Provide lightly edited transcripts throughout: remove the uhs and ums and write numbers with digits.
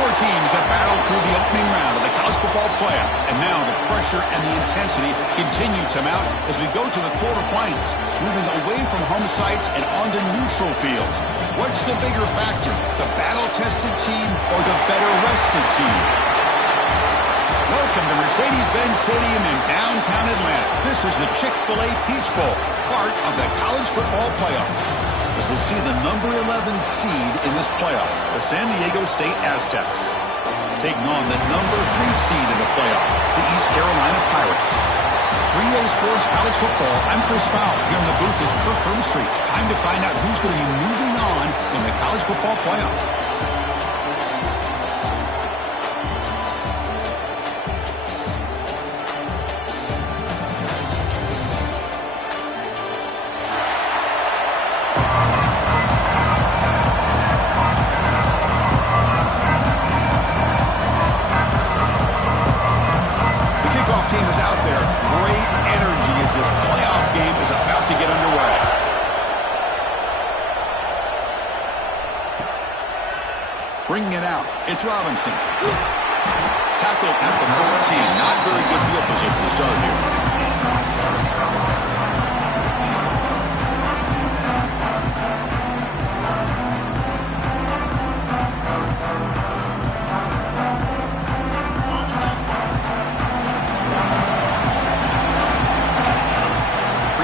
Four teams have battled through the opening round of the college football playoff, and now the pressure and the intensity continue to mount as we go to the quarterfinals, moving away from home sites and onto neutral fields. What's the bigger factor, the battle-tested team or the better-rested team? Welcome to Mercedes-Benz Stadium in downtown Atlanta. This is the Chick-fil-A Peach Bowl, part of the college football playoff. As we'll see the number 11 seed in this playoff, the San Diego State Aztecs, taking on the number 3 seed in the playoff, the East Carolina Pirates. 3A Sports College Football, I'm Chris Fowler here in the booth with Kirk Hermstreet. Time to find out who's going to be moving on in the college football playoff. Team is out there. Great energy as this playoff game is about to get underway. Bringing it out, it's Robinson. Tackled at the 14. Not very good field position to start here.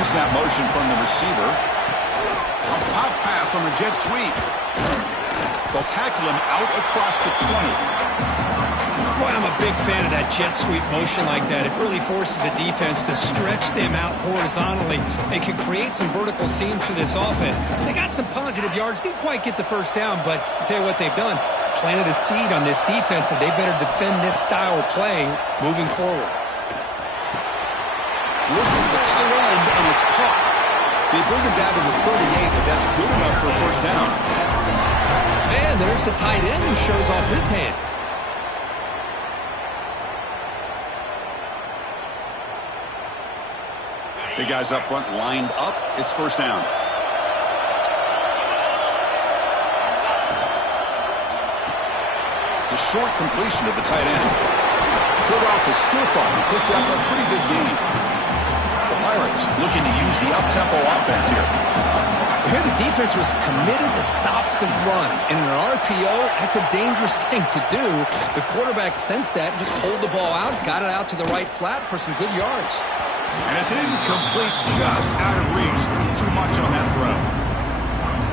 Snap motion from the receiver. A pop pass on the jet sweep. They'll tackle him out across the 20. Boy, I'm a big fan of that jet sweep motion like that. It really forces the defense to stretch them out horizontally and can create some vertical seams for this offense. They got some positive yards. Didn't quite get the first down, but I'll tell you what they've done. Planted a seed on this defense, and they better defend this style of play moving forward. Looking to the tight end, and it's caught. They bring him down to the 38, but that's good enough for a first down. And there's the tight end who shows off his hands. Big guys up front lined up. It's first down. The short completion of the tight end. Throw off is still fun. He picked up a pretty good gain. Pirates looking to use the up-tempo offense here. Here the defense was committed to stop the run. And in an RPO, that's a dangerous thing to do. The quarterback sensed that and just pulled the ball out, got it out to the right flat for some good yards. And it's incomplete, just out of reach. Too much on that throw.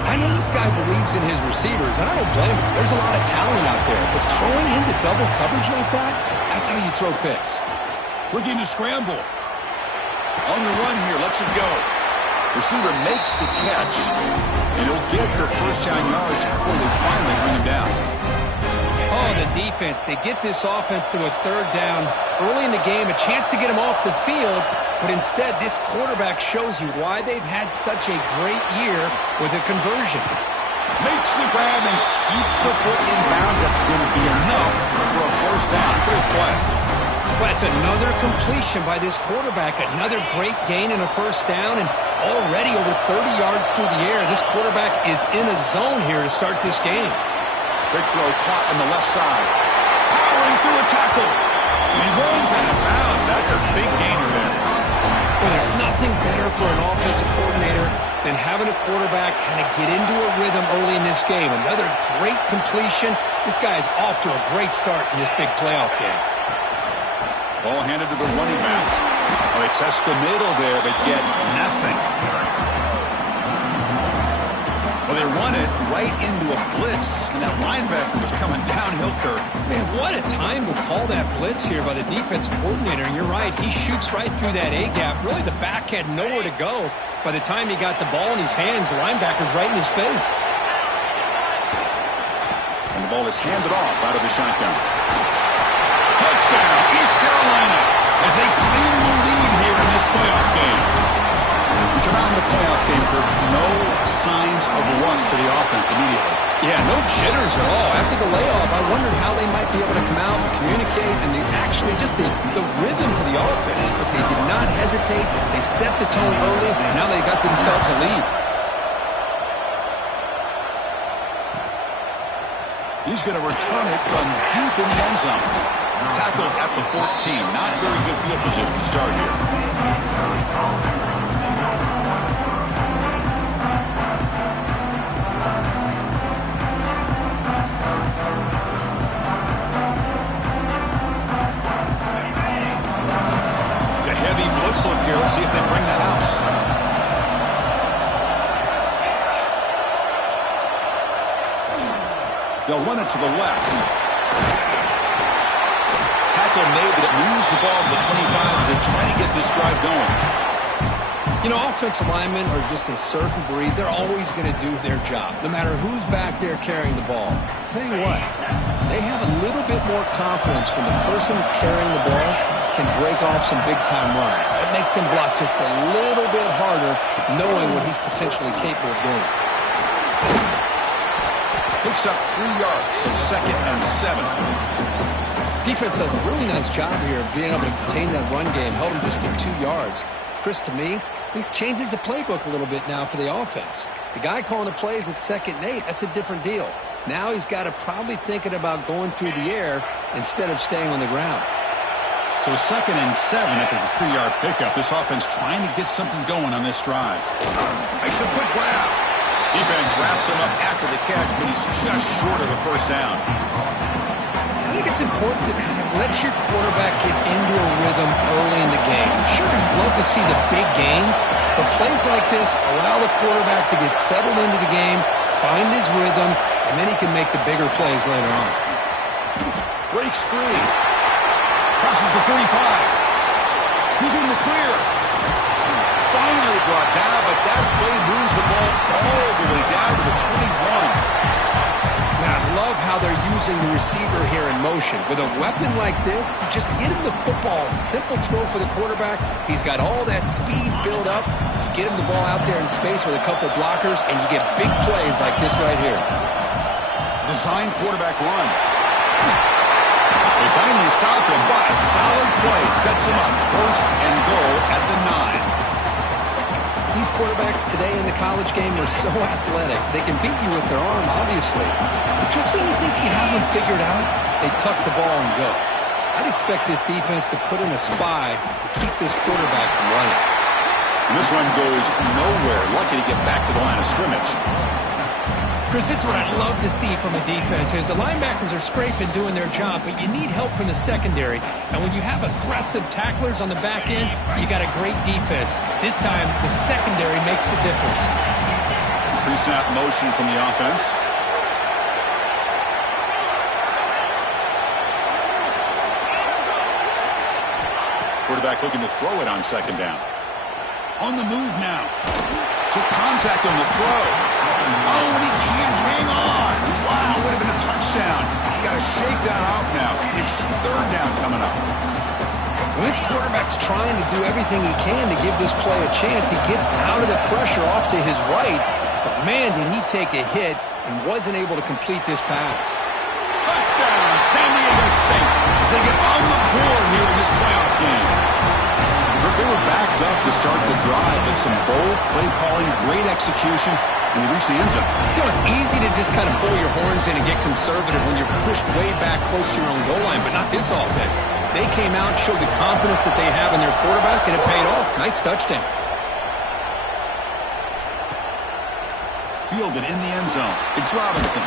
I know this guy believes in his receivers, and I don't blame him. There's a lot of talent out there. But throwing into double coverage like that, that's how you throw picks. Looking to scramble. On the run here, lets it go. Receiver makes the catch, and he'll get the first down yards before they finally bring him down. Oh, the defense. They get this offense to a third down early in the game, a chance to get him off the field, but instead this quarterback shows you why they've had such a great year with a conversion. Makes the grab and keeps the foot in bounds. That's going to be enough for a first down. Great play. Well, that's another completion by this quarterback. Another great gain in a first down, and already over 30 yards through the air. This quarterback is in a zone here to start this game. Big throw caught on the left side. Powering through a tackle. And he runs out of bounds. That's a big gainer there. Well, there's nothing better for an offensive coordinator than having a quarterback kind of get into a rhythm early in this game. Another great completion. This guy is off to a great start in this big playoff game. Ball handed to the running back. Well, they test the middle there, but get nothing. Well, they run it right into a blitz, and that linebacker was coming downhill, Kirk. Man, what a time to call that blitz here by the defensive coordinator. And you're right, he shoots right through that A-gap. Really, the back had nowhere to go. By the time he got the ball in his hands, the linebacker's right in his face. And the ball is handed off out of the shotgun. Touchdown, East Carolina, as they claim the lead here in this playoff game. We come out in the playoff game, Kirk. No signs of rust for the offense immediately. Yeah, no jitters at all. After the layoff, I wondered how they might be able to come out and communicate, and actually just the rhythm to the offense. But they did not hesitate. They set the tone early. Now they got themselves a lead. He's going to return it from deep in the end zone. Tackled at the 14. Not very good field position to start here. It's a heavy blitz look here. Let's see if they bring the house. They'll run it to the left. Tackle made, but it moves the ball to the 25 as they try to get this drive going. You know, offensive linemen are just a certain breed. They're always going to do their job, no matter who's back there carrying the ball. I'll tell you what, they have a little bit more confidence when the person that's carrying the ball can break off some big-time runs. That makes him block just a little bit harder, knowing what he's potentially capable of doing. Picks up 3 yards, so 2nd and 7. Defense does a really nice job here of being able to contain that run game, held him just to 2 yards. Chris, to me, this changes the playbook a little bit now for the offense. The guy calling the plays at 2nd and 8, that's a different deal. Now he's got to probably thinking about going through the air instead of staying on the ground. So 2nd and 7 after the 3-yard pickup. This offense trying to get something going on this drive. Makes a quick grab. Defense wraps him up after the catch, but he's just short of a first down. I think it's important to kind of let your quarterback get into a rhythm early in the game. Sure, you'd love to see the big gains, but plays like this allow the quarterback to get settled into the game, find his rhythm, and then he can make the bigger plays later on. Breaks free. Crosses the 45. He's in the clear. Finally brought down, but that play moves the ball all the way down to the 21. Now, I love how they're using the receiver here in motion. With a weapon like this, just get him the football. Simple throw for the quarterback. He's got all that speed built up. You get him the ball out there in space with a couple blockers, and you get big plays like this right here. Design quarterback run. They finally stop him, but a solid play sets him up. 1st and goal at the 9. These quarterbacks today in the college game are so athletic. They can beat you with their arm, obviously. But just when you think you have them figured out, they tuck the ball and go. I'd expect this defense to put in a spy to keep this quarterback from running. And this run goes nowhere. Lucky to get back to the line of scrimmage. Chris, this is what I'd love to see from a defense is the linebackers are scraping, doing their job, but you need help from the secondary. And when you have aggressive tacklers on the back end, you got a great defense. This time, the secondary makes the difference. Pre-snap motion from the offense. Quarterback looking to throw it on 2nd down. On the move now. Took contact on the throw. Oh, and he can't hang on. Wow, would have been a touchdown. You got to shake that off now. It's 3rd down coming up. When this quarterback's trying to do everything he can to give this play a chance, he gets out of the pressure off to his right. But, man, did he take a hit and wasn't able to complete this pass. Touchdown, San Diego State, as they get on the board here in this playoff game. They were backed up to start the drive, but some bold play calling, great execution, and they reach the end zone. You know, it's easy to just kind of pull your horns in and get conservative when you're pushed way back close to your own goal line, but not this offense. They came out, showed the confidence that they have in their quarterback, and it paid off. Nice touchdown. Fielded in the end zone. It's Robinson.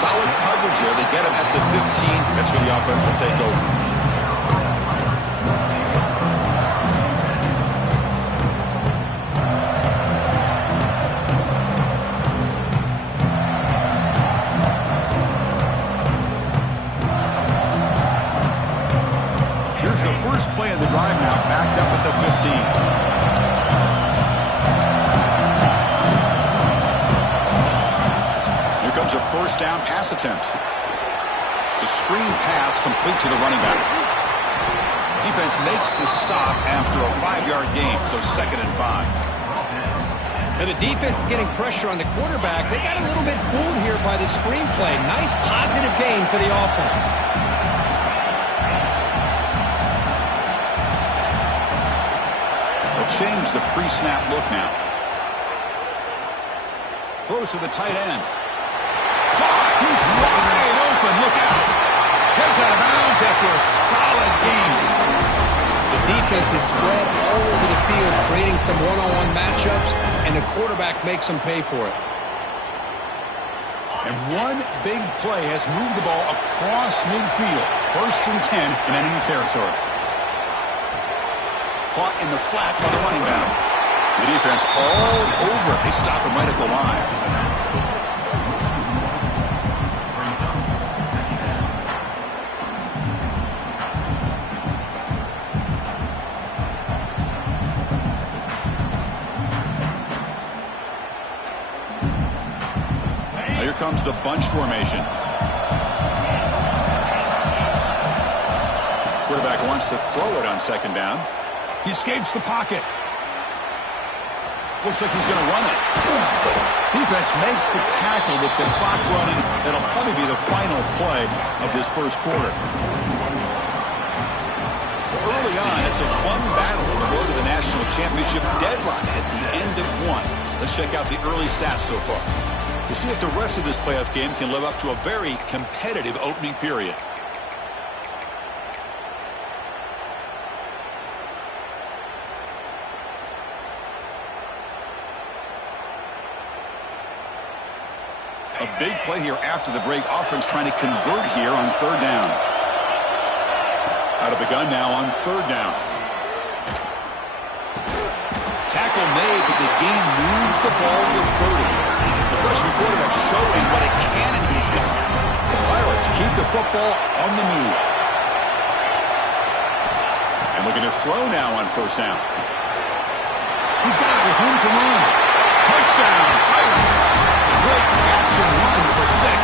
Solid coverage there. They get him at the 15. That's where the offense will take over. First play of the drive now, backed up at the 15. Here comes a 1st down pass attempt. It's a screen pass complete to the running back. Defense makes the stop after a 5-yard gain, so 2nd and 5. Now the defense is getting pressure on the quarterback. They got a little bit fooled here by the screen play. Nice positive gain for the offense. Change the pre-snap look now. Throws to the tight end. He's wide open. Look out. Heads out of bounds after a solid gain. The defense is spread all over the field, creating some one-on-one matchups, and the quarterback makes them pay for it. And one big play has moved the ball across midfield. 1st and 10 in enemy territory. Caught in the flat by the running back. The defense all over it. They stop him right at the line. Now here comes the bunch formation. Quarterback wants to throw it on 2nd down. He escapes the pocket. Looks like he's going to run it. Defense makes the tackle with the clock running. That'll probably be the final play of this 1st quarter. Early on, it's a fun battle to go to the national championship deadlocked at the end of one. Let's check out the early stats so far. We'll see if the rest of this playoff game can live up to a very competitive opening period. A big play here after the break. Offense trying to convert here on 3rd down. Out of the gun now on 3rd down. Tackle made, but the gain moves the ball to 30. The freshman quarterback showing what a cannon he's got. The Pirates keep the football on the move. And looking to throw now on 1st down. He's got it with room to run. Touchdown, Pirates. Great catch and run for 6.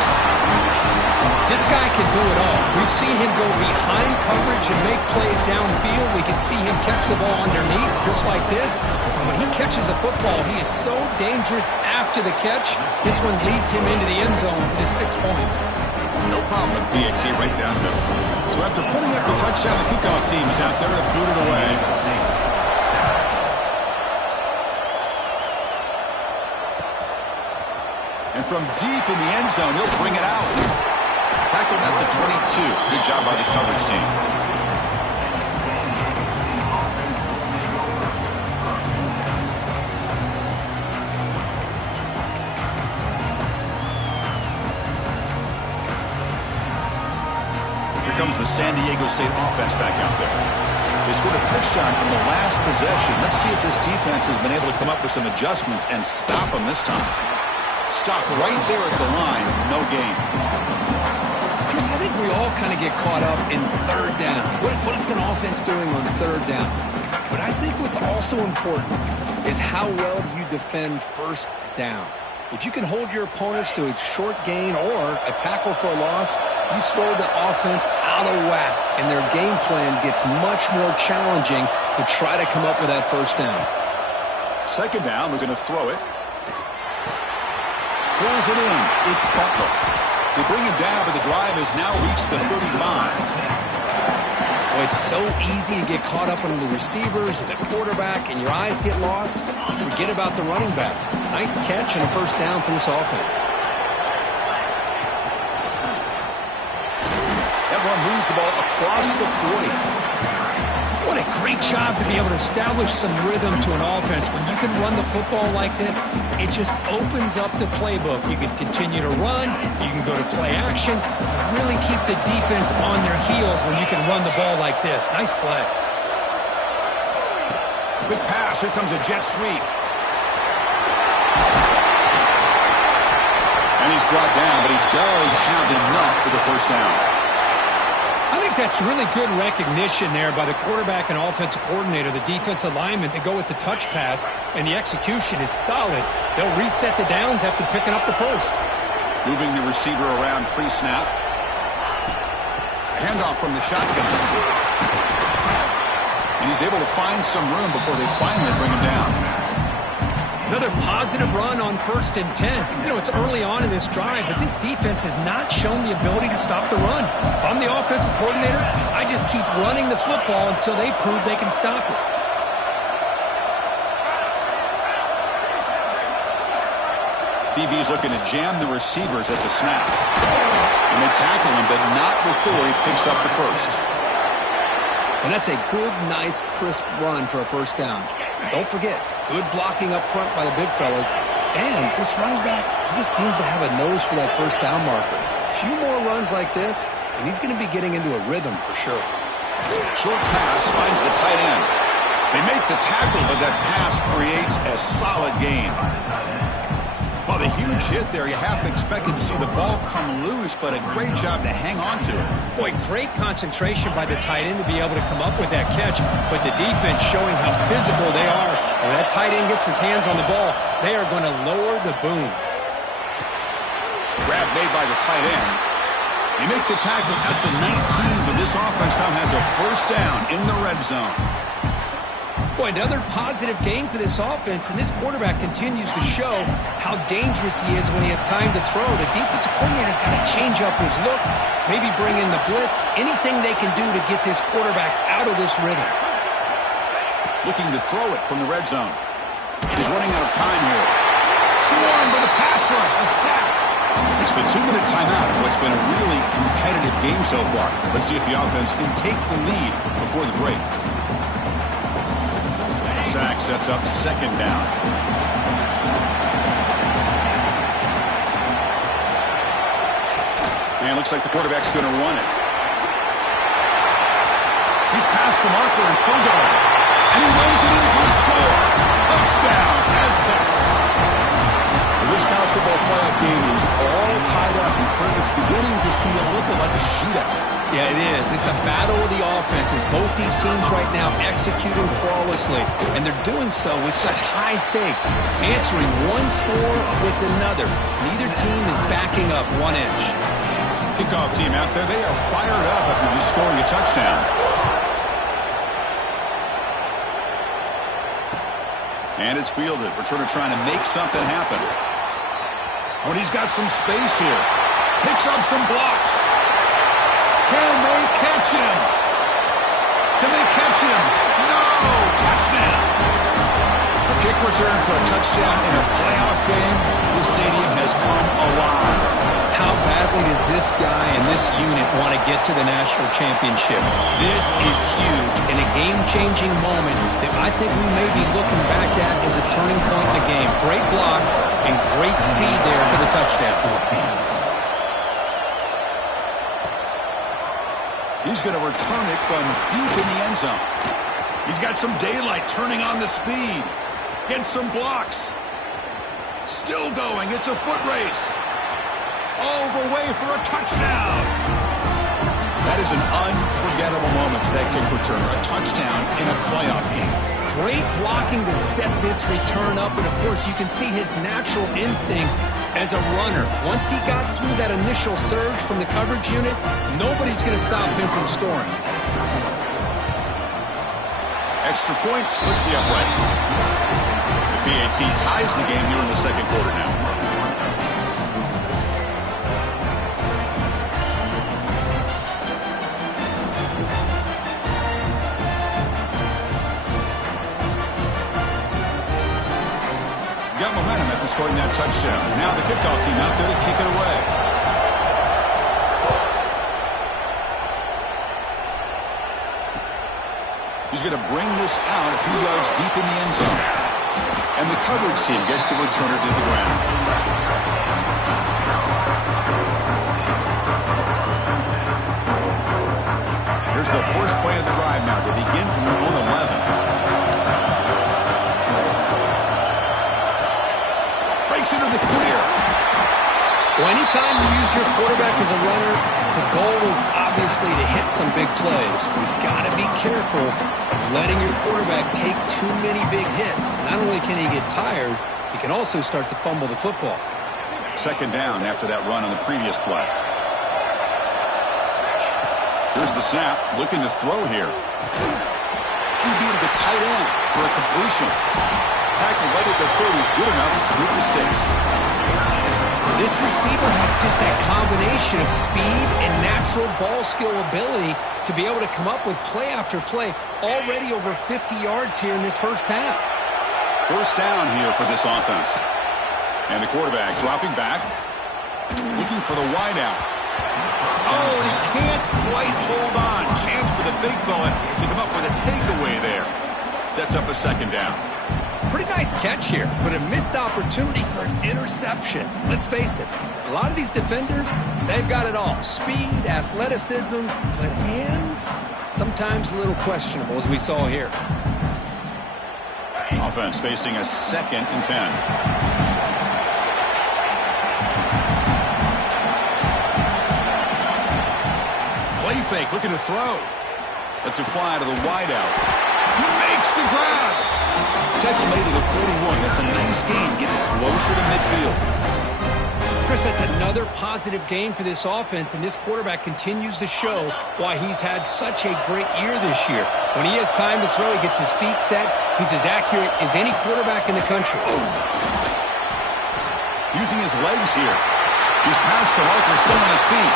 This guy can do it all. We've seen him go behind coverage and make plays downfield. We can see him catch the ball underneath just like this. And when he catches a football, he is so dangerous after the catch. This one leads him into the end zone for the 6 points. No problem with BAT right down there. So after putting up the touchdown, the kickoff team is out there to boot it away. And from deep in the end zone, he'll bring it out. Tackled at the 22. Good job by the coverage team. Here comes the San Diego State offense back out there. They scored a touchdown in the last possession. Let's see if this defense has been able to come up with some adjustments and stop them this time. Stop right there at the line. No gain. Chris, I think we all kind of get caught up in 3rd down. What is an offense doing on 3rd down? But I think what's also important is how well you defend 1st down. If you can hold your opponents to a short gain or a tackle for a loss, you throw the offense out of whack, and their game plan gets much more challenging to try to come up with that 1st down. 2nd down, we're going to throw it. Pulls it in. It's Butler. They bring him down, but the drive has now reached the 35. Well, it's so easy to get caught up on the receivers and the quarterback, and your eyes get lost. Forget about the running back. Nice catch and a 1st down for this offense. That run moves the ball across the 40. What a great job to be able to establish some rhythm to an offense. When you can run the football like this, it just opens up the playbook. You can continue to run, you can go to play action, and really keep the defense on their heels when you can run the ball like this. Nice play. Quick pass. Here comes a jet sweep. And he's brought down, but he does have enough for the 1st down. I think that's really good recognition there by the quarterback and offensive coordinator, the defensive lineman. They go with the touch pass, and the execution is solid. They'll reset the downs after picking up the 1st. Moving the receiver around pre-snap. Handoff from the shotgun. And he's able to find some room before they finally bring him down. Another positive run on 1st and 10. You know, it's early on in this drive, but this defense has not shown the ability to stop the run. If I'm the offensive coordinator, I just keep running the football until they prove they can stop it. DB's looking to jam the receivers at the snap. And they tackle him, but not before he picks up the first. And that's a good, nice, crisp run for a first down. Don't forget, good blocking up front by the big fellas. And this running back, he just seems to have a nose for that first down marker. A few more runs like this, and he's going to be getting into a rhythm for sure. Short pass finds the tight end. They make the tackle, but that pass creates a solid gain. Well, the huge hit there, you half expected to see the ball come loose, but a great job to hang on to it. Boy, great concentration by the tight end to be able to come up with that catch, but the defense showing how physical they are. When that tight end gets his hands on the ball, they are going to lower the boom. Grab made by the tight end. They make the tackle at the 19, but this offense now has a first down in the red zone. Boy, another positive game for this offense, and this quarterback continues to show how dangerous he is when he has time to throw. The defensive coordinator's got to change up his looks, maybe bring in the blitz, anything they can do to get this quarterback out of this rhythm. Looking to throw it from the red zone. He's running out of time here. Swarmed by the pass rush, a sack. It's the 2-minute timeout of what's been a really competitive game so far. Let's see if the offense can take the lead before the break. Sack sets up second down. And it looks like the quarterback's going to run it. He's past the marker and still going. And he runs it in for the score. Touchdown, Aztecs. This college football playoff game is all tied up, and it's beginning to feel a little bit like a shootout. Yeah, it is. It's a battle of the offenses. Both these teams right now executing flawlessly, and they're doing so with such high stakes, answering one score with another. Neither team is backing up 1 inch. Kickoff team out there, they are fired up after just scoring a touchdown. And it's fielded. Returner trying to make something happen. Oh, and he's got some space here. Picks up some blocks. Can they catch him? Can they catch him? No! Touchdown! A kick return for a touchdown in a playoff game. This stadium has come alive. How badly does this guy and this unit want to get to the national championship? This is huge and a game-changing moment that I think we may be looking back at as a turning point in the game. Great blocks and great speed there for the touchdown. He's going to return it from deep in the end zone. He's got some daylight turning on the speed. Gets some blocks. Still going. It's a foot race. All the way for a touchdown. That is an unforgettable moment for that kick returner. A touchdown in a playoff game. Great blocking to set this return up, and of course you can see his natural instincts as a runner. Once he got through that initial surge from the coverage unit, nobody's going to stop him from scoring. Extra point splits the uprights. The PAT ties the game here in the second quarter now. Got momentum after scoring that touchdown. Now the kickoff team out there to kick it away. He's going to bring this out a few yards deep in the end zone. And the coverage team gets the returner to the ground. Here's the first play of the drive now. They begin from their own 11. Into the clear. Well, anytime you use your quarterback as a runner, the goal is obviously to hit some big plays. You've got to be careful of letting your quarterback take too many big hits. Not only can he get tired, he can also start to fumble the football. Second down after that run on the previous play. Here's the snap, looking to throw here. QB to the tight end for a completion. Tackle right at the 30, good enough to move the sticks. This receiver has just that combination of speed and natural ball skill ability to be able to come up with play after play, already over 50 yards here in this first half. First down here for this offense. And the quarterback dropping back, looking for the wideout. Oh, and he can't quite hold on. Chance for the big fella to come up with a takeaway there. Sets up a second down. Pretty nice catch here, but a missed opportunity for an interception. Let's face it, a lot of these defenders, they've got it all. Speed, athleticism, but hands, sometimes a little questionable, as we saw here. Offense facing a 2nd and 10. Play fake, looking to throw. Lets it fly to the wideout. He makes the grab. Tackle made to the 41. That's a nice gain, getting closer to midfield. Chris, that's another positive game for this offense, and this quarterback continues to show why he's had such a great year this year. When he has time to throw, he gets his feet set. He's as accurate as any quarterback in the country. Using his legs here. He's past the marker, still on his feet.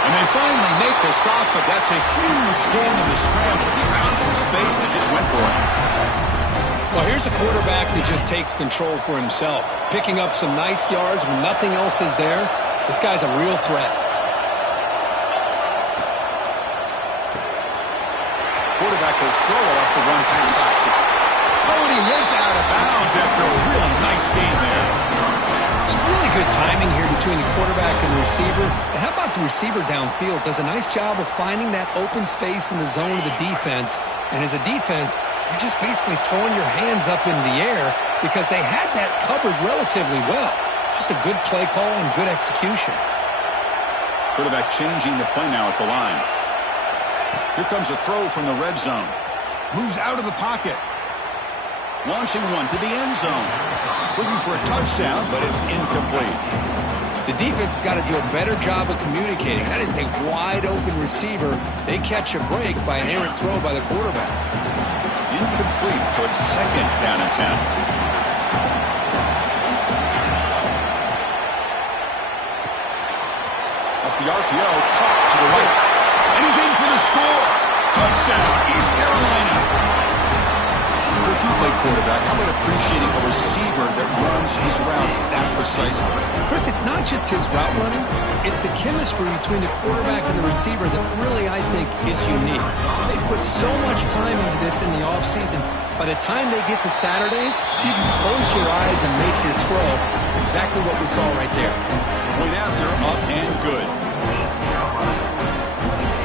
And they finally make the stop, but that's a huge gain in the scramble. He found some space and just went for it. Well, here's a quarterback that just takes control for himself, picking up some nice yards when nothing else is there. This guy's a real threat. Quarterback will throw it off the run-pass option. Oh, and he heads out of bounds after a real nice game there. It's really good timing here between the quarterback and the receiver. And how about the receiver downfield? Does a nice job of finding that open space in the zone of the defense. And as a defense, you're just basically throwing your hands up in the air because they had that covered relatively well. Just a good play call and good execution. Quarterback changing the play now at the line. Here comes a throw from the red zone. Moves out of the pocket. Launching one to the end zone. Looking for a touchdown, but it's incomplete. The defense has got to do a better job of communicating. That is a wide-open receiver. They catch a break by an errant throw by the quarterback. Incomplete, so it's 2nd down and 10. Off the RPO, caught to the right. And he's in for the score. Touchdown, East Carolina. For a two-play quarterback, how about appreciating a receiver that runs his routes that precisely? Chris, it's not just his route running. It's the chemistry between the quarterback and the receiver that really, I think, is unique. They put so much time into this in the offseason. By the time they get to Saturdays, you can close your eyes and make your throw. It's exactly what we saw right there. Point after, up and good.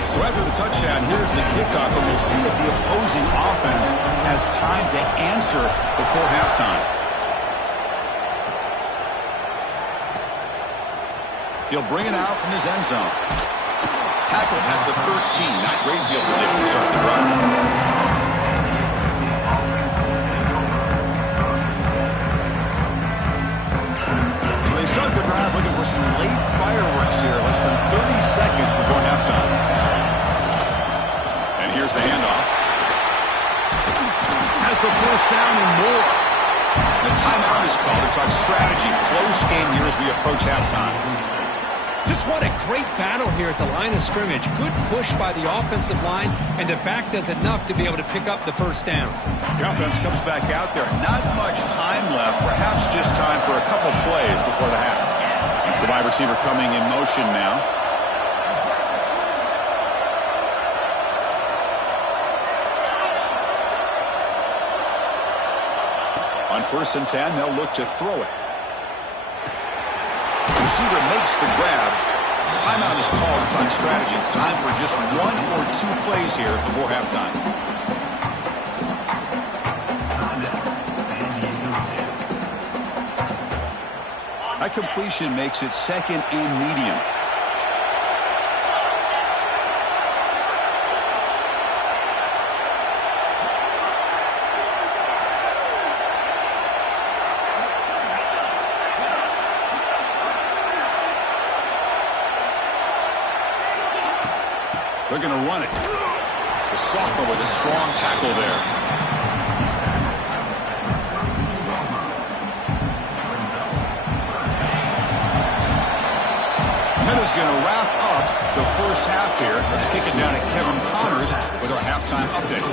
So after the touchdown, here's the kickoff, and we'll see if the opposing offense has time to answer before halftime. He'll bring it out from his end zone. Tackle at the 13. Not great field position to start the drive. So they start the drive looking for some late fireworks here, less than 30 seconds before halftime. Here's the handoff. Has the first down and more. The timeout is called to talk strategy. Close game here as we approach halftime. Just what a great battle here at the line of scrimmage. Good push by the offensive line, and the back does enough to be able to pick up the first down. The offense comes back out there. Not much time left. Perhaps just time for a couple plays before the half. It's the wide receiver coming in motion now. On 1st and 10, they'll look to throw it. The receiver makes the grab. Timeout is called to talk strategy. Time for just 1 or 2 plays here before halftime. That completion makes it 2nd and medium. They're going to run it. The sophomore with a strong tackle there. Miller's going to wrap up the first half here. Let's kick it down to Kevin Connors with our halftime update.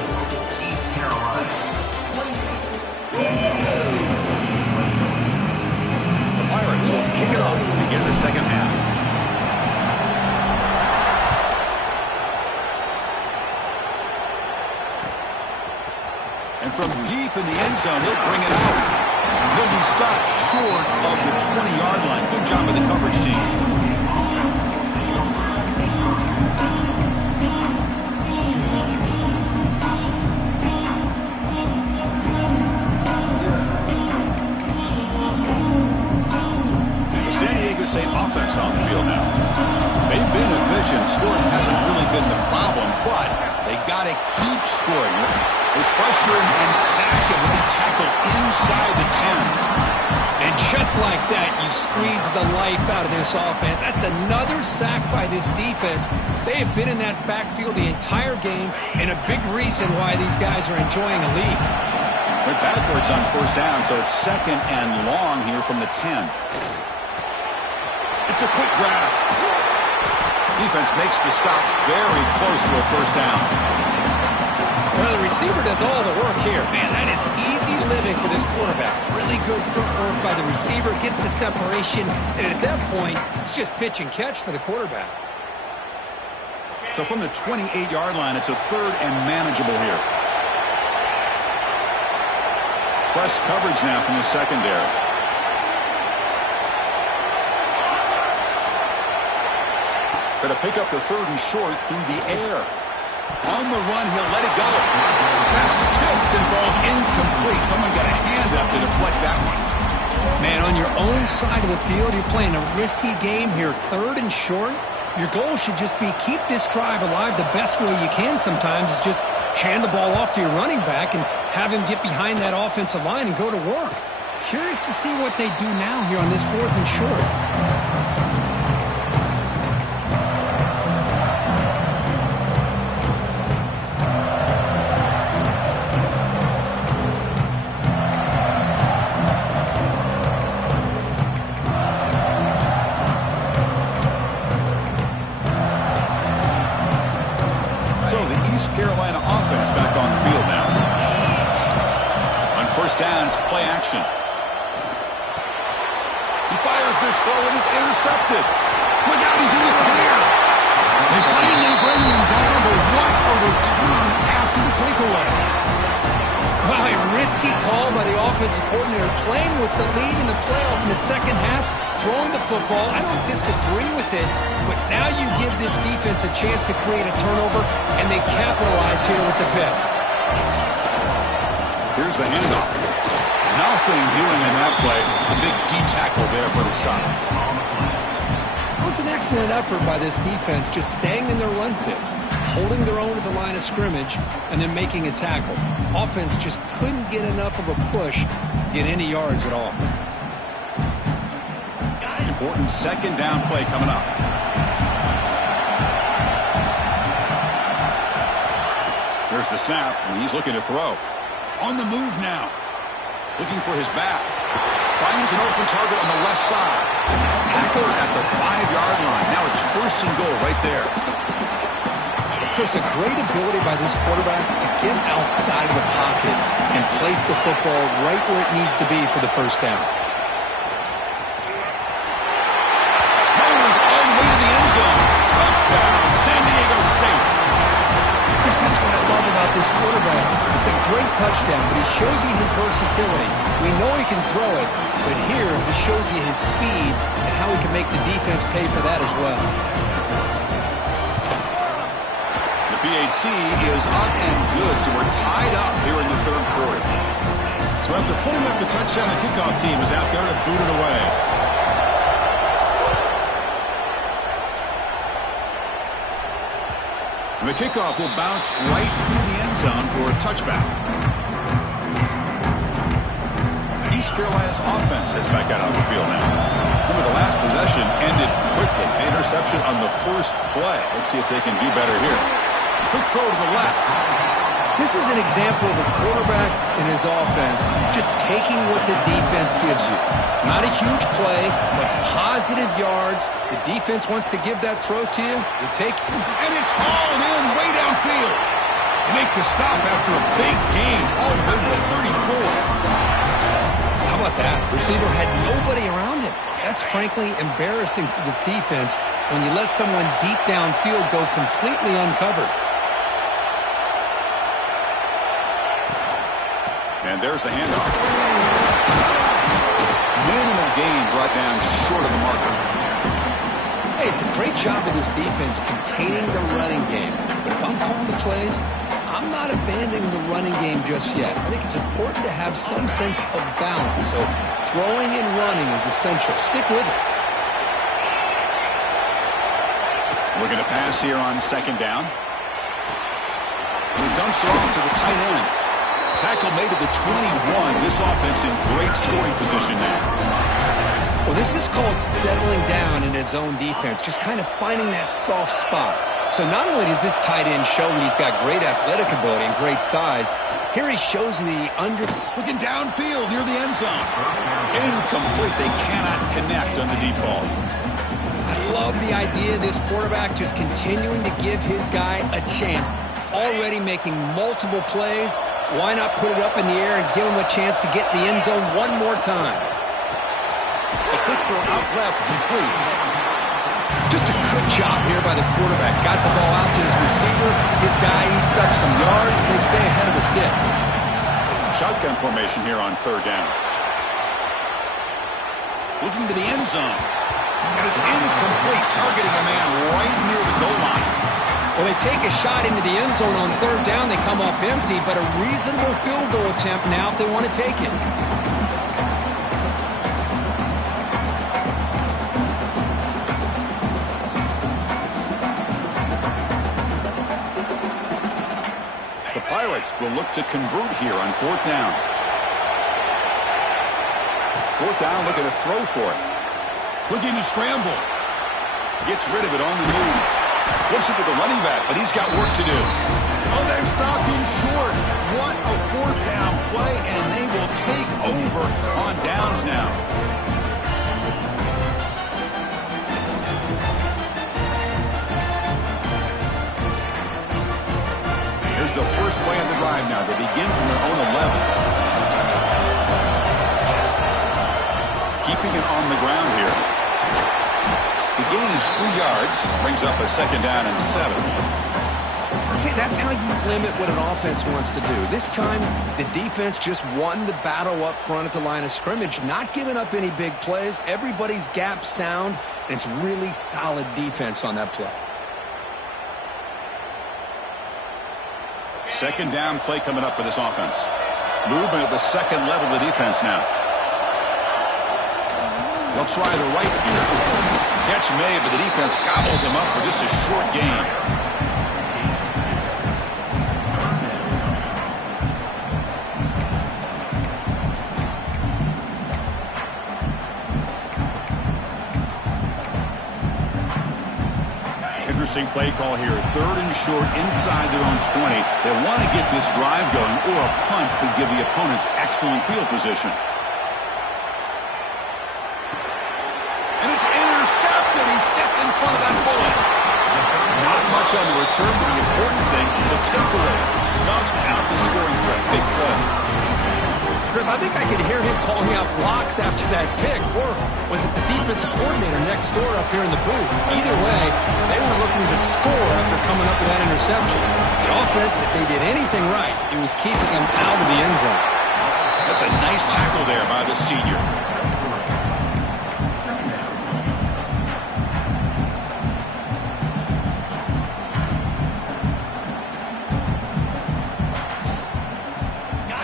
The Pirates will kick it off to begin the second half. And from deep in the end zone, he'll bring it out. He'll be stopped short of the 20-yard line. Good job by the coverage team. Same offense on the field now. They've been efficient. Scoring hasn't really been the problem, but they got to keep scoring. They pressure and sack him when he tackled inside the 10. And just like that, you squeeze the life out of this offense. That's another sack by this defense. They have been in that backfield the entire game, and a big reason why these guys are enjoying a lead. They're backwards on first down, so it's second and long here from the 10. It's a quick grab. Defense makes the stop very close to a first down. Well, the receiver does all the work here. Man, that is easy living for this quarterback. Really good footwork by the receiver. Gets the separation. And at that point, it's just pitch and catch for the quarterback. So from the 28-yard line, it's a third and manageable here. Press coverage now from the secondary. Going to pick up the third and short through the air. On the run, he'll let it go. Pass is tipped and falls incomplete. Someone got a hand up to deflect that one. Man, on your own side of the field, you're playing a risky game here. Third and short. Your goal should just be keep this drive alive the best way you can sometimes is just hand the ball off to your running back and have him get behind that offensive line and go to work. Curious to see what they do now here on this fourth and short. Carolina offense back on the field now. On first down, it's play action. He fires this throw and it's intercepted. Look out, he's in the clear. They finally bring him down, but what a return after the takeaway. Wow, a risky call by the offensive coordinator, playing with the lead in the playoff in the second half, throwing the football. I don't disagree with it, but now you give this defense a chance to create a turnover, and they capitalize here with the pick. Here's the handoff. Nothing doing in that play. A big D-tackle there for the stop. It was an excellent effort by this defense, just staying in their run fits, holding their own at the line of scrimmage, and then making a tackle. Offense just couldn't get enough of a push to get any yards at all. Important second down play coming up. There's the snap, and he's looking to throw. On the move now. Looking for his back. Finds an open target on the left side. Tackle at the 5-yard line. Now it's first and goal right there. Chris, a great ability by this quarterback to get outside of the pocket and place the football right where it needs to be for the first down. Mowers all the way to the end zone. Touchdown, San Diego State. Chris, that's what I love about this quarterback. It's a great touchdown, but he shows you his versatility. We know he can throw it, but here he shows you his speed and how he can make the defense pay for that as well. The PAT is up and good, so we're tied up here in the third quarter. So after putting up the touchdown, the kickoff team is out there to boot it away. And the kickoff will bounce right through the end zone for a touchback. East Carolina's offense has back out on the field now. Remember, the last possession ended quickly. An interception on the first play. Let's see if they can do better here. Quick throw to the left. This is an example of a quarterback in his offense just taking what the defense gives you. Not a huge play, but positive yards. The defense wants to give that throw to you. You take it. And it's hauled in way downfield. They make the stop after a big gain all the way to the 34. How about that? Receiver had nobody around him. That's frankly embarrassing for this defense when you let someone deep downfield go completely uncovered. And there's the handoff. Minimal gain brought down short of the marker. Hey, it's a great job of this defense containing the running game. But if I'm calling the plays, I'm not abandoning the running game just yet. I think it's important to have some sense of balance. So throwing and running is essential. Stick with it. We're going to pass here on second down. He dumps it off to the tight end. Tackle made at the 21. This offense in great scoring position now. Well, this is called settling down in his own defense, just kind of finding that soft spot. So not only does this tight end show that he's got great athletic ability and great size, here he shows the Looking downfield near the end zone. Incomplete. They cannot connect on the deep ball. I love the idea of this quarterback just continuing to give his guy a chance. Already making multiple plays. Why not put it up in the air and give him a chance to get in the end zone one more time? A quick throw out left, complete. Just a good job here by the quarterback. Got the ball out to his receiver. His guy eats up some yards. They stay ahead of the sticks. Shotgun formation here on third down. Looking to the end zone. And it's incomplete, targeting a man right near the goal line. Well, they take a shot into the end zone on third down. They come up empty, but a reasonable field goal attempt now if they want to take it. The Pirates will look to convert here on fourth down. Fourth down, looking to throw for it. Looking to scramble. Gets rid of it on the move. Flips it to the running back, but he's got work to do. Oh, they've stopped him short. What a fourth down play, and they will take over on downs now. Here's the first play of the drive now. They begin from their own 11. Keeping it on the ground here. The gain is 3 yards, brings up a second down and 7. See, that's how you limit what an offense wants to do. This time, the defense just won the battle up front at the line of scrimmage, not giving up any big plays. Everybody's gap sound, and it's really solid defense on that play. Second down play coming up for this offense. Movement at the second level of the defense now. They'll try the right here. Catch made, but the defense gobbles him up for just a short gain. Interesting play call here. Third and short inside their own 20. They want to get this drive going, or a punt could give the opponents excellent field position. He stepped in front of that bullet. Not much on the return, but the important thing, the takeaway, snuffs out the scoring threat. Big play. Chris, I think I could hear him calling out blocks after that pick. Or was it the defensive coordinator next door up here in the booth? Either way, they were looking to score after coming up with that interception. The offense, if they did anything right, it was keeping them out of the end zone. That's a nice tackle there by the senior.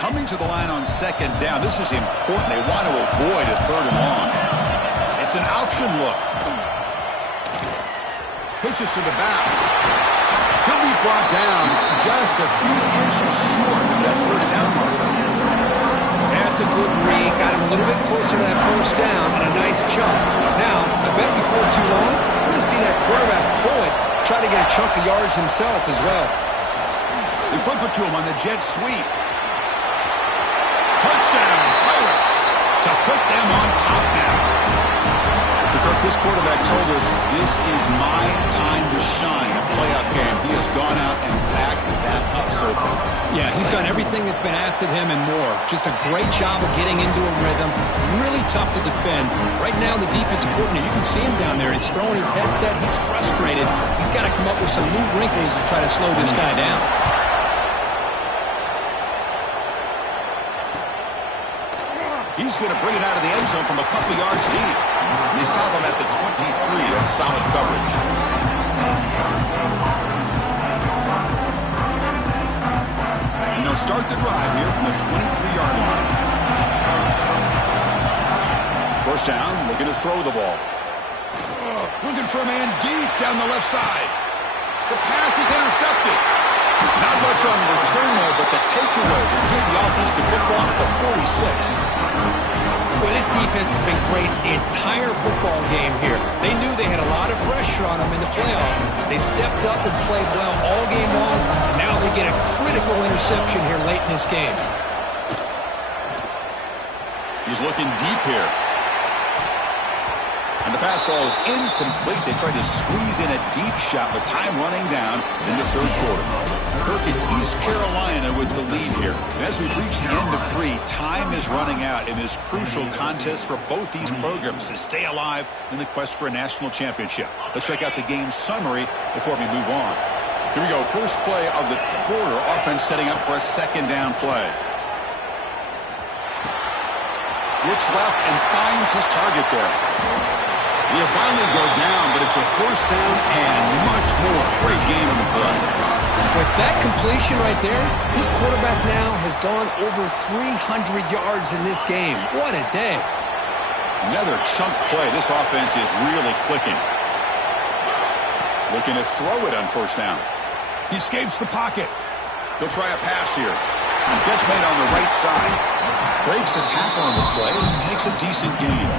Coming to the line on second down. This is important. They want to avoid a third and long. It's an option look. Pitches to the back. He'll be brought down just a few inches short of that first down marker. That's a good read. Got him a little bit closer to that first down and a nice chunk. Now, I bet before too long, we're going to see that quarterback pull it, try to get a chunk of yards himself as well. They flip it to him on the jet sweep. Touchdown, Pirates, to put them on top now. Because this quarterback told us this is my time to shine, a playoff game. He has gone out and backed that up so far. Yeah, he's done everything that's been asked of him and more. Just a great job of getting into a rhythm. Really tough to defend. Right now, the defensive coordinator, you can see him down there. He's throwing his headset. He's frustrated. He's got to come up with some new wrinkles to try to slow this guy down. He's going to bring it out of the end zone from a couple yards deep. They stop him at the 23. That's solid coverage. And they'll start the drive here from the 23-yard line. First down, looking to throw the ball. Looking for a man deep down the left side. The pass is intercepted. Not much on the return there, but the takeaway will give the offense the football at the 46. Well, this defense has been great the entire football game here. They knew they had a lot of pressure on them in the playoff. They stepped up and played well all game long, and now they get a critical interception here late in this game. He's looking deep here. And the pass ball is incomplete. They tried to squeeze in a deep shot with time running down in the third quarter. Kirk, it's East Carolina with the lead here. And as we've reached the end of 3, time is running out in this crucial contest for both these programs to stay alive in the quest for a national championship. Let's check out the game summary before we move on. Here we go. First play of the quarter. Offense setting up for a second down play. Looks left and finds his target there. He'll finally go down, but it's a first down and much more. Great game in the play. With that completion right there, this quarterback now has gone over 300 yards in this game. What a day. Another chunk play. This offense is really clicking. Looking to throw it on first down. He escapes the pocket. He'll try a pass here. Catch made on the right side. Breaks a tackle on the play. Makes a decent gain.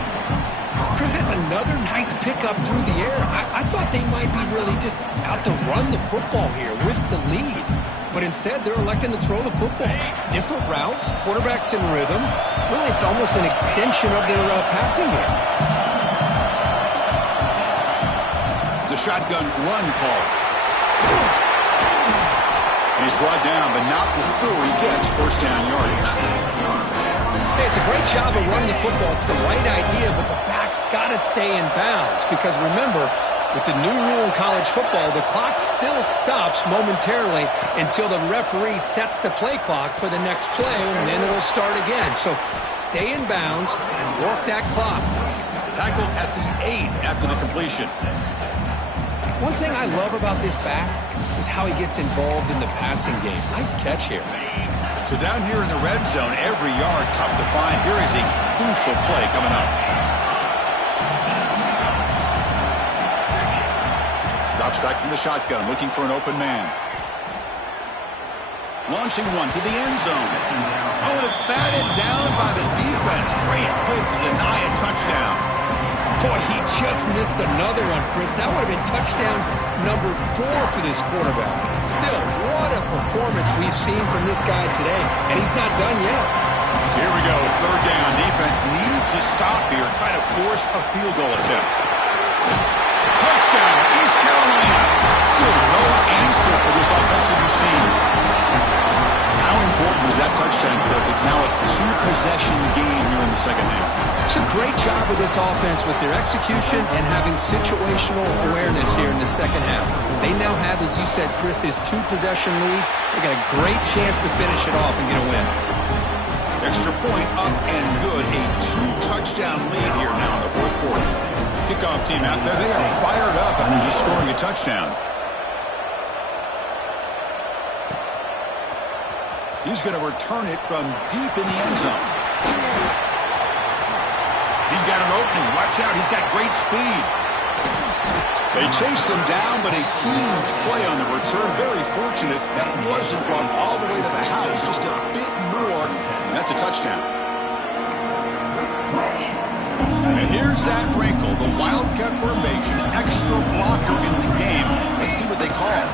Chris, that's another nice pickup through the air. I thought they might be really just out to run the football here with the lead. But instead, they're electing to throw the football. Different routes, quarterbacks in rhythm. Really, it's almost an extension of their passing game. It's a shotgun run call. And he's brought down, but not before he gets first down yardage. Hey, it's a great job of running the football. It's the right idea, but the back's got to stay in bounds. Because remember, with the new rule in college football, the clock still stops momentarily until the referee sets the play clock for the next play, and then it'll start again. So stay in bounds and work that clock. Tackled at the 8 after the completion. One thing I love about this back is how he gets involved in the passing game. Nice catch here. So down here in the red zone, every yard tough to find. Here is a crucial play coming up. Drops back from the shotgun, looking for an open man. Launching one to the end zone. Oh, and it's batted down by the defense. Great play to deny a touchdown. Boy, he just missed another one, Chris. That would have been touchdown number 4 for this quarterback. Still, what a performance we've seen from this guy today, and he's not done yet. So here we go, third down. Defense needs a stop here, try to force a field goal attempt. Touchdown, East Carolina. Still no answer for this offensive machine. How important was that touchdown, Kirk? It's now a 2-possession game here in the second half. It's a great job with this offense with their execution and having situational awareness here in the second half. They now have, as you said, Chris, this 2-possession lead. They got a great chance to finish it off and get a win. Extra point up and good. A 2-touchdown lead here now in the fourth quarter. Kickoff team out there. They are fired up after just scoring a touchdown. He's going to return it from deep in the end zone. He's got an opening. Watch out. He's got great speed. They chase him down, but a huge play on the return. Very fortunate that wasn't brought all the way to the house. Just a bit more, and that's a touchdown. And here's that wrinkle. The Wildcat formation, extra blocker in the game. Let's see what they call.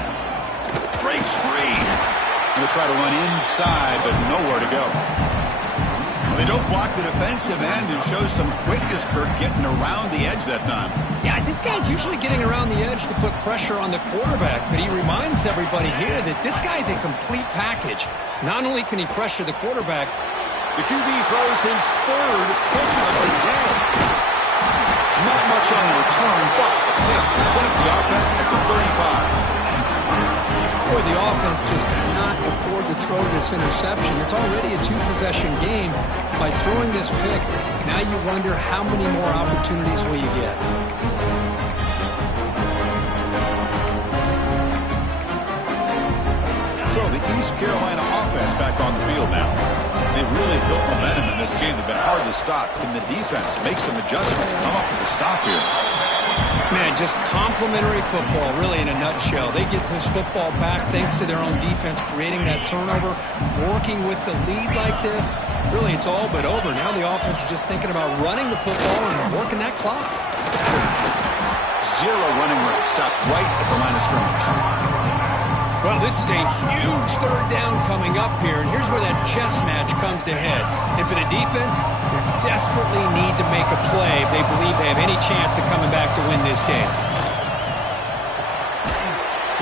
Breaks free. They'll try to run inside, but nowhere to go. Well, they don't block the defensive end and show some quickness, Kirk, getting around the edge that time. Yeah, this guy's usually getting around the edge to put pressure on the quarterback, but he reminds everybody here that this guy's a complete package. Not only can he pressure the quarterback, the QB throws his third pick of the day. Not much on the return, but the pick will set up the offense at the 35. Boy, the offense just cannot afford to throw this interception. It's already a two-possession game. By throwing this pick, now you wonder how many more opportunities will you get. So the East Carolina offense back on the field now. They've really built momentum in this game. They've been hard to stop. Can the defense make some adjustments, come up with a stop here? Man, just complimentary football, really, in a nutshell. They get this football back thanks to their own defense, creating that turnover, working with the lead like this. Really, it's all but over. Now the offense is just thinking about running the football and working that clock. Zero running room. Stopped right at the line of scrimmage. Well, this is a huge third down coming up here, and here's where that chess match comes to head. And for the defense, they desperately need to make a play if they believe they have any chance of coming back to win this game.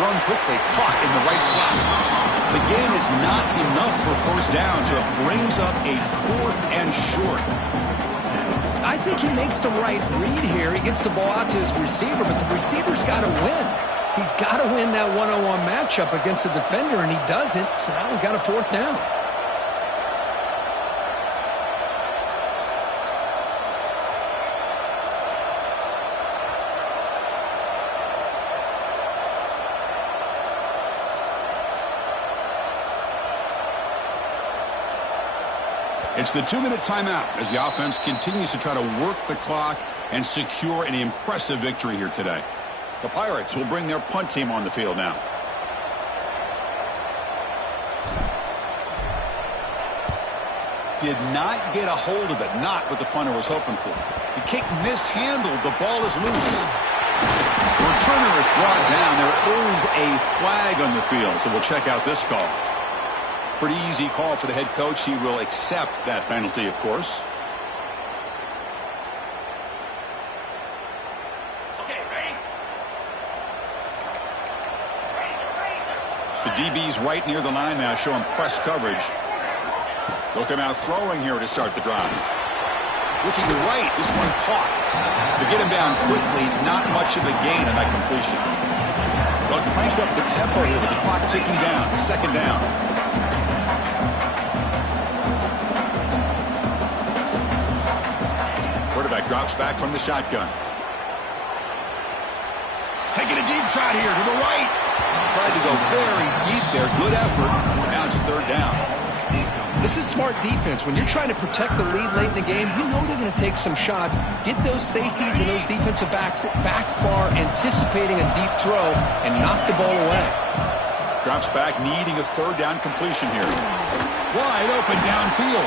Thrown quickly, caught in the right flat. The gain is not enough for first down, so it brings up a 4th and short. I think he makes the right read here. He gets the ball out to his receiver, but the receiver's got to win. He's got to win that one-on-one matchup against the defender, and he doesn't, so now we've got a 4th down. It's the 2-minute timeout as the offense continues to try to work the clock and secure an impressive victory here today. The Pirates will bring their punt team on the field now. Did not get a hold of it. Not what the punter was hoping for. The kick mishandled. The ball is loose. The returner is brought down. There is a flag on the field, so we'll check out this call. Pretty easy call for the head coach. He will accept that penalty, of course. The DB's right near the line now, showing press coverage. Looking out throwing here to start the drive. Looking right, this one caught. To get him down quickly, not much of a gain on that completion. They'll crank up the tempo here with the clock ticking down. 2nd down. Quarterback drops back from the shotgun. Taking a deep shot here to the right. Tried to go very deep there. Good effort. Now it's 3rd down. This is smart defense. When you're trying to protect the lead late in the game, you know they're going to take some shots. Get those safeties and those defensive backs back far, anticipating a deep throw, and knock the ball away. Drops back, needing a 3rd down completion here. Wide open downfield.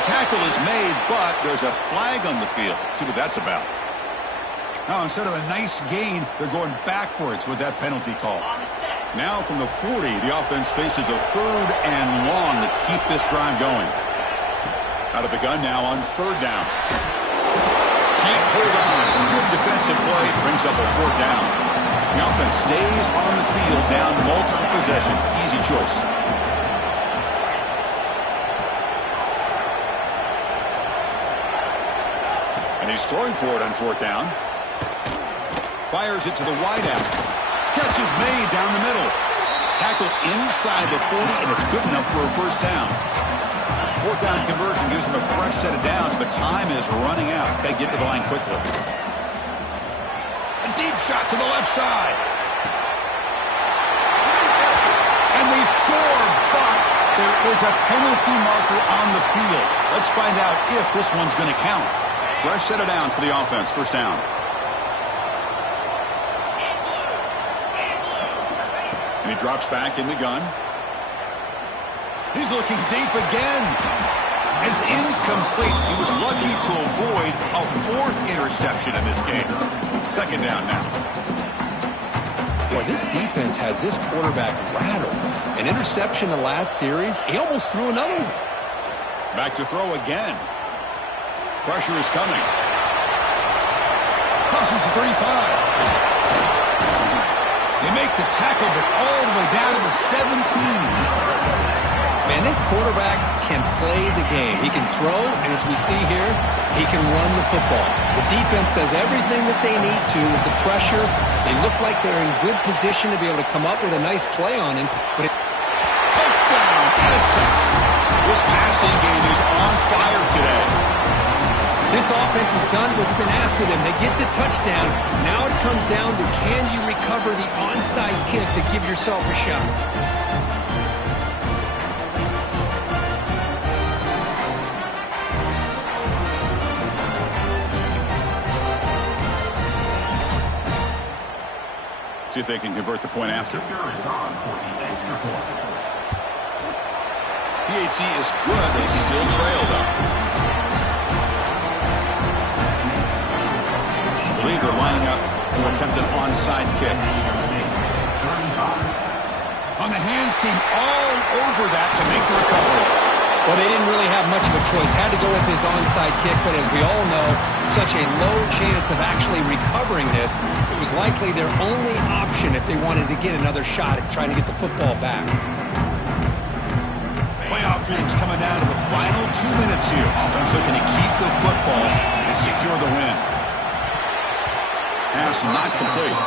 The tackle is made, but there's a flag on the field. Let's see what that's about. Now, instead of a nice gain, they're going backwards with that penalty call. Now from the 40, the offense faces a 3rd and long to keep this drive going. Out of the gun now on 3rd down. Can't hold on. Good defensive play. Brings up a 4th down. The offense stays on the field, down multiple possessions. Easy choice. And he's throwing for it on 4th down. Fires it to the wideout. Catch is made down the middle. Tackle inside the 40, and it's good enough for a 1st down. 4th down conversion gives him a fresh set of downs, but time is running out. Got to get to the line quickly. A deep shot to the left side. And they score, but there is a penalty marker on the field. Let's find out if this one's going to count. Fresh set of downs for the offense. 1st down. And he drops back in the gun. He's looking deep again. It's incomplete. He was lucky to avoid a 4th interception in this game. 2nd down now. Boy, this defense has this quarterback rattled. An interception the last series. He almost threw another one. Back to throw again. Pressure is coming. Crosses the 35. They make the tackle, but all the way down to the 17. Man, this quarterback can play the game. He can throw, and as we see here, he can run the football. The defense does everything that they need to with the pressure. They look like they're in good position to be able to come up with a nice play on him. But touchdown, Aztecs. This passing game is on fire today. This offense has done what's been asked of them. They get the touchdown. Now it comes down to, can you recover the onside kick to give yourself a shot? See if they can convert the point after. PAT is good. They still trail, though. I believe they're lining up to attempt an onside kick. On the hands team all over that to make the recovery. Well, they didn't really have much of a choice. Had to go with his onside kick, but as we all know, such a low chance of actually recovering this. It was likely their only option if they wanted to get another shot at trying to get the football back. Playoff games coming down to the final 2 minutes here. Offense looking to keep the football and secure the win. Pass not complete.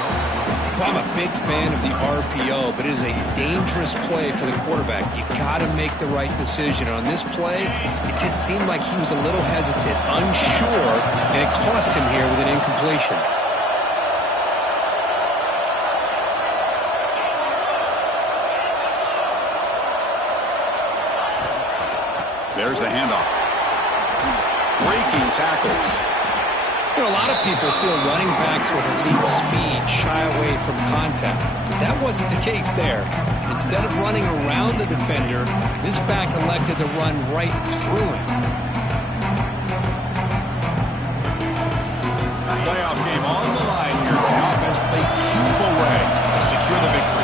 Well, I'm a big fan of the RPO, but it is a dangerous play for the quarterback. You got to make the right decision. On this play, it just seemed like he was a little hesitant, unsure, and it cost him here with an incompletion. There's the handoff. Breaking tackles. You know, a lot of people feel running backs with elite speed shy away from contact. But that wasn't the case there. Instead of running around the defender, this back elected to run right through him. Playoff game on the line here. The offense played keep away to secure the victory.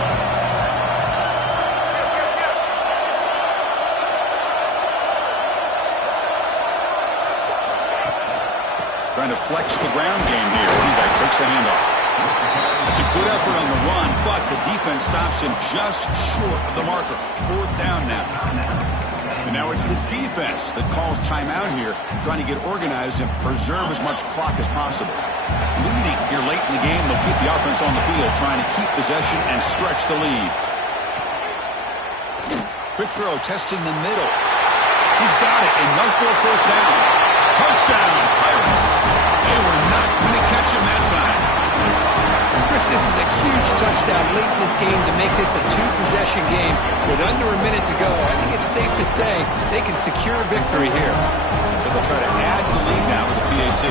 Trying to flex the ground game here. Running back takes the handoff. It's a good effort on the run, but the defense stops him just short of the marker. 4th down now. And now it's the defense that calls timeout here, trying to get organized and preserve as much clock as possible. Leading here late in the game, they'll keep the offense on the field, trying to keep possession and stretch the lead. Quick throw, testing the middle. He's got it, enough for a first down. Touchdown, Pirates. They were not going to catch him that time. Chris, this is a huge touchdown late in this game to make this a 2-possession game with under a minute to go. I think it's safe to say they can secure a victory here. So they'll try to add the lead now with the PAT.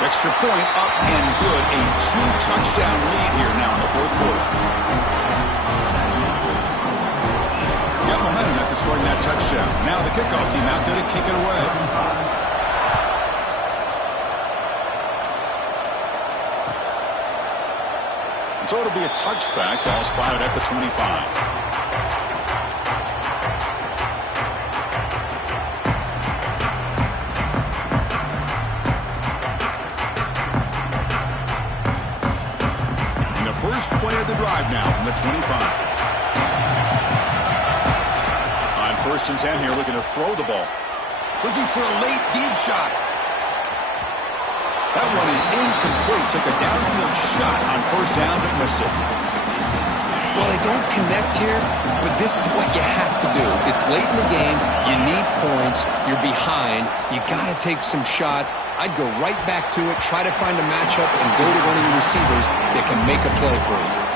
Extra point up and good. A 2-touchdown lead here now in the 4th quarter. Got momentum after scoring that touchdown. Now the kickoff team out there to kick it away. And so it'll be a touchback. Ball spotted at the 25. And the first play of the drive now from the 25. 1st and 10 here, looking to throw the ball. Looking for a late deep shot. That one is incomplete. Took a downfield shot on 1st down, but missed it. Well, they don't connect here, but this is what you have to do. It's late in the game. You need points. You're behind. You got to take some shots. I'd go right back to it, try to find a matchup, and go to one of your receivers that can make a play for you.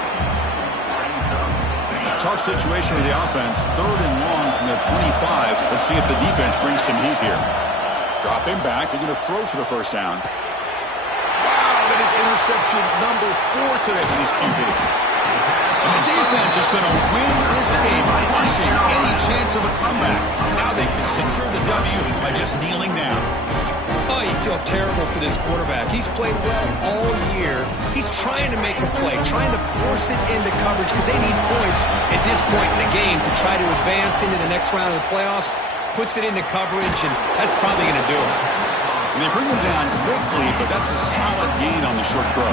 Tough situation with the offense. 3rd and long from their 25. Let's see if the defense brings some heat here. Dropping back. They're going to throw for the first down. Wow, that is interception number 4 today for this QB. And the defense is going to win this game, crushing any chance of a comeback. Now they can secure the W by just kneeling down. Oh, you feel terrible for this quarterback. He's played well all year. He's trying to make a play, trying to force it into coverage because they need points at this point in the game to try to advance into the next round of the playoffs. Puts it into coverage, and that's probably going to do it. And they bring him down quickly, but that's a solid gain on the short throw.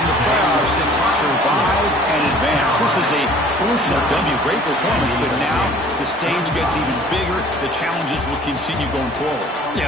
in the playoffs, it's survive and advance. This is a crucial W. Great performance, but now the stage gets even bigger. The challenges will continue going forward. Yeah.